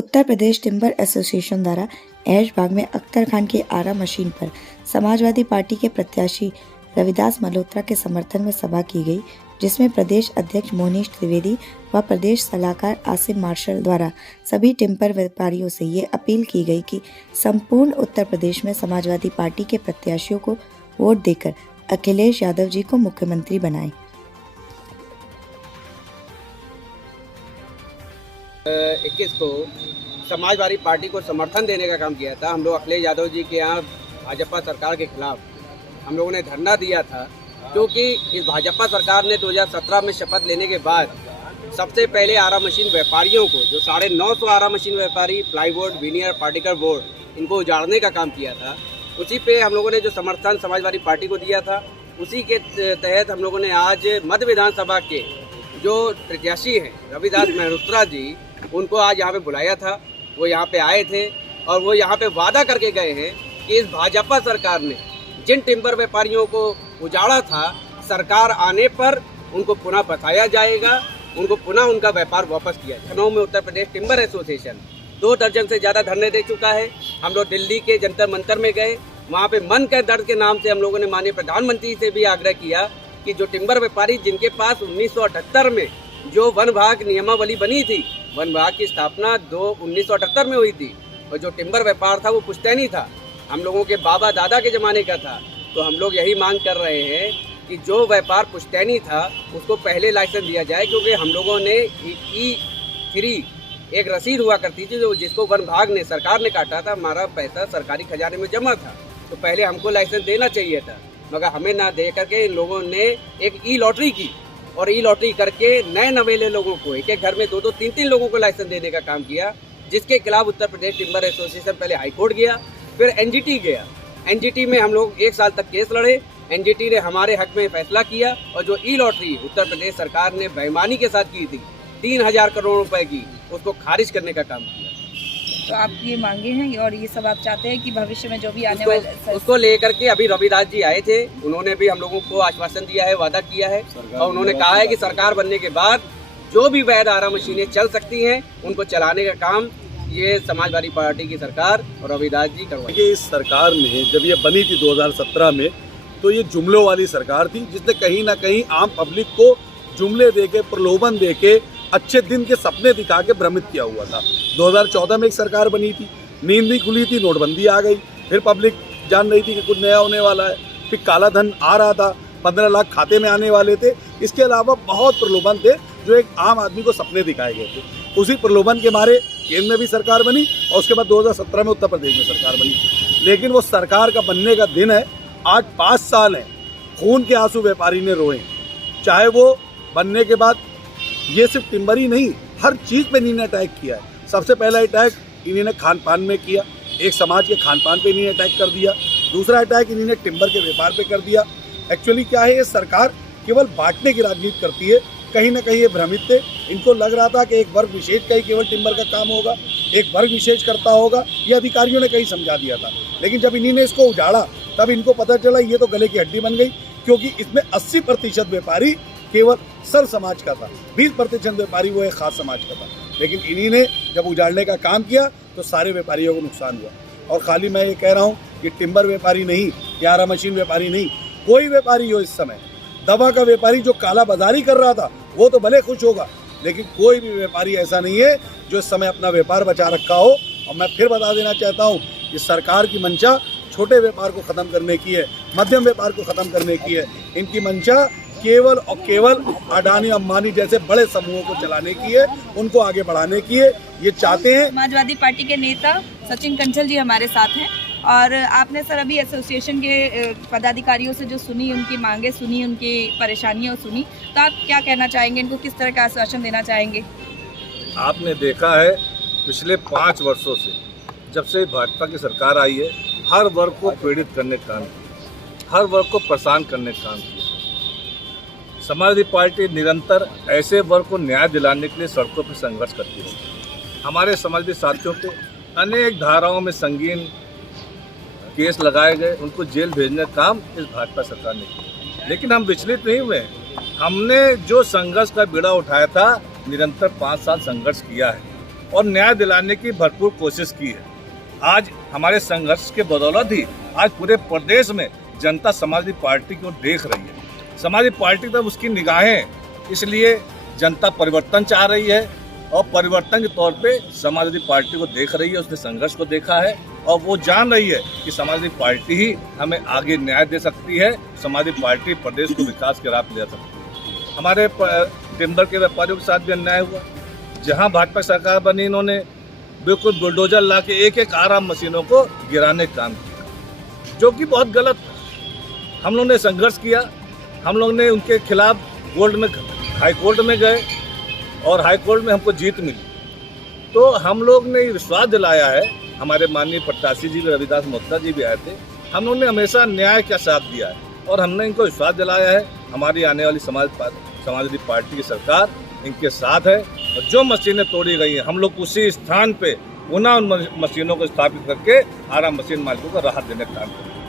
Uttar Pradesh timber association द्वारा ऐशबाग में अख्तर खान की आरा मशीन पर समाजवादी पार्टी के प्रत्याशी रविदास मल्होत्रा के समर्थन में सभा की गई, जिसमें प्रदेश अध्यक्ष मोनीश त्रिवेदी व प्रदेश सलाहकार आसिम मार्शल द्वारा सभी टिम्बर व्यापारियों से ये अपील की गई कि संपूर्ण उत्तर प्रदेश में समाजवादी पार्टी के प्रत्याशियों को वोट देकर अखिलेश यादव जी को मुख्यमंत्री बनाएं। 21 को समाजवादी पार्टी को समर्थन देने का काम किया था। हम लोग अखिलेश यादव जी के यहाँ भाजपा सरकार के खिलाफ हम लोगों ने धरना दिया था, क्योंकि इस भाजपा सरकार ने 2017 में शपथ लेने के बाद सबसे पहले आरा मशीन व्यापारियों को, जो 950 आरा मशीन व्यापारी प्लाईवुड, विनियर, पार्टिकल बोर्ड, इनको उजाड़ने का काम किया था। उसी पे हम लोगों ने जो समर्थन समाजवादी पार्टी को दिया था, उसी के तहत हम लोगों ने आज मध्य विधानसभा के जो प्रत्याशी हैं रविदास मल्होत्रा जी, उनको आज यहाँ पे बुलाया था। वो यहाँ पे आए थे और वो यहाँ पे वादा करके गए हैं कि इस भाजपा सरकार ने जिन टिम्बर व्यापारियों को उजाड़ा था, सरकार आने पर उनको पुनः बताया जाएगा, उनको पुनः उनका व्यापार वापस किया जाएगा। लखनऊ में उत्तर प्रदेश टिम्बर एसोसिएशन 2 दर्जन से ज़्यादा धरने दे चुका है। हम लोग दिल्ली के जंतर मंतर में गए, वहाँ पे मन के दर्द के नाम से हम लोगों ने माननीय प्रधानमंत्री से भी आग्रह किया कि जो टिम्बर व्यापारी जिनके पास 1978 में जो वन विभाग नियमावली बनी थी, वन विभाग की स्थापना 1978 में हुई थी, और जो टिम्बर व्यापार था वो पुश्तैनी था, हम लोगों के बाबा दादा के ज़माने का था। तो हम लोग यही मांग कर रहे हैं कि जो व्यापार पुश्तैनी था उसको पहले लाइसेंस दिया जाए, क्योंकि हम लोगों ने E3 एक रसीद हुआ करती थी जो जिसको वन विभाग ने, सरकार ने काटा था, हमारा पैसा सरकारी खजाने में जमा था, तो पहले हमको लाइसेंस देना चाहिए था, मगर हमें ना दे करके इन लोगों ने एक लॉटरी की, और लॉटरी करके नए नवेले लोगों को, एक घर में 2-2, 3-3 लोगों को लाइसेंस देने का काम किया, जिसके खिलाफ उत्तर प्रदेश टिम्बर एसोसिएशन पहले हाईकोर्ट गया, फिर NGT गया। NGT में हम लोग 1 साल तक केस लड़े। NGT ने हमारे हक में फैसला किया, और जो लॉटरी उत्तर प्रदेश सरकार ने बेईमानी के साथ की थी 3000 करोड़ रुपए की, उसको खारिज करने का काम किया। तो आपकी ये मांगे हैं और ये सब आप चाहते हैं कि भविष्य में जो भी आने वाले उसको लेकर के अभी रविदास जी आए थे, उन्होंने भी हम लोगों को आश्वासन दिया है, वादा किया है, और उन्होंने कहा है कि सरकार बनने के बाद जो भी वैध आरा मशीनें चल सकती हैं उनको चलाने का काम ये समाजवादी पार्टी की सरकार और रविदास जी करवाएंगे। इस सरकार ने जब ये बनी थी 2017 में, तो ये जुमलों वाली सरकार थी, जिसने कहीं ना कहीं आम पब्लिक को जुमले देके, प्रलोभन देके, अच्छे दिन के सपने दिखा के भ्रमित किया हुआ था। 2014 में एक सरकार बनी थी, नींद नहीं खुली थी, नोटबंदी आ गई, फिर पब्लिक जान रही थी कि कुछ नया होने वाला है, फिर काला धन आ रहा था, 15 लाख खाते में आने वाले थे। इसके अलावा बहुत प्रलोभन थे जो एक आम आदमी को सपने दिखाए गए थे। उसी प्रलोभन के मारे केंद्र में भी सरकार बनी, और उसके बाद 2017 में उत्तर प्रदेश में सरकार बनी। लेकिन वो सरकार का बनने का दिन है, आज 5 साल है, खून के आंसू व्यापारी ने रोए। चाहे वो बनने के बाद ये सिर्फ टिम्बर ही नहीं, हर चीज़ पे इन्होंने अटैक किया है। सबसे पहला अटैक इन्होंने खान पान में किया, एक समाज के खान पान पे इन्होंने अटैक कर दिया। दूसरा अटैक इन्होंने टिम्बर के व्यापार पे कर दिया। एक्चुअली क्या है, ये सरकार केवल बांटने की राजनीति करती है। कहीं ना कहीं ये भ्रमित थे, इनको लग रहा था कि एक वर्ग विशेष का ही केवल टिम्बर का काम होगा, एक वर्ग विशेष करता होगा, ये अधिकारियों ने कहीं समझा दिया था। लेकिन जब इन्होंने इसको उजाड़ा तब इनको पता चला ये तो गले की हड्डी बन गई, क्योंकि इसमें 80% व्यापारी केवल सर समाज का था, 20% व्यापारी वो एक खास समाज का था। लेकिन इन्हीं ने जब उजाड़ने का काम किया तो सारे व्यापारियों को नुकसान हुआ। और खाली मैं ये कह रहा हूँ कि टिम्बर व्यापारी नहीं, या आरा मशीन व्यापारी नहीं, कोई व्यापारी हो इस समय, दवा का व्यापारी जो काला बाजारी कर रहा था वो तो भले खुश होगा, लेकिन कोई भी व्यापारी ऐसा नहीं है जो इस समय अपना व्यापार बचा रखा हो। और मैं फिर बता देना चाहता हूँ कि सरकार की मंशा छोटे व्यापार को ख़त्म करने की है, मध्यम व्यापार को ख़त्म करने की है। इनकी मंशा केवल और केवल अडानी अंबानी जैसे बड़े समूहों को चलाने की है, उनको आगे बढ़ाने की है, ये चाहते हैं। समाजवादी पार्टी के नेता सचिन कंसल जी हमारे साथ हैं, और आपने सर अभी एसोसिएशन के पदाधिकारियों से जो सुनी, उनकी मांगे सुनी, उनकी परेशानियां सुनी, तो आप क्या कहना चाहेंगे, इनको किस तरह का आश्वासन देना चाहेंगे? आपने देखा है पिछले 5 वर्षों से, जब से भाजपा की सरकार आई है, हर वर्ग को पीड़ित करने का काम किया, हर वर्ग को परेशान करने का काम किया। समाजवादी पार्टी निरंतर ऐसे वर्ग को न्याय दिलाने के लिए सड़कों पर संघर्ष करती है। हमारे समाजवादी साथियों को अनेक धाराओं में संगीन केस लगाए गए, उनको जेल भेजने का काम इस भाजपा सरकार ने किया। लेकिन हम विचलित नहीं हुए, हमने जो संघर्ष का बीड़ा उठाया था, निरंतर 5 साल संघर्ष किया है। और न्याय दिलाने की भरपूर कोशिश की है। आज हमारे संघर्ष के बदौलत ही आज पूरे प्रदेश में जनता समाजवादी पार्टी को देख रही है। समाजवादी पार्टी तब उसकी निगाहें, इसलिए जनता परिवर्तन चाह रही है और परिवर्तन के तौर पे समाजवादी पार्टी को देख रही है। उसने संघर्ष को देखा है और वो जान रही है कि समाजवादी पार्टी ही हमें आगे न्याय दे सकती है। समाजवादी पार्टी प्रदेश को विकास के राह पे ले सकती है। हमारे टिम्बर के व्यापारियों के साथ भी अन्याय हुआ। जहां भाजपा सरकार बनी, इन्होंने बिल्कुल बुलडोजर ला के एक एक आराम मशीनों को गिराने का काम किया, जो कि बहुत गलत है। हम लोगों ने संघर्ष किया, हम लोग ने उनके खिलाफ हाई कोर्ट में गए और हाई कोर्ट में हमको जीत मिली। तो हम लोग ने विश्वास दिलाया है, हमारे माननीय प्रत्याशी जी भी रविदास मोहत्रा जी भी आए थे, हम लोगों ने हमेशा न्याय का साथ दिया है और हमने इनको विश्वास दिलाया है हमारी आने वाली समाजवादी पार्टी की सरकार इनके साथ है। और जो मशीनें तोड़ी गई हैं, हम लोग उसी स्थान पे पुनः उन मशीनों को स्थापित करके आराम मशीन मालिकों को राहत देने का काम करेंगे।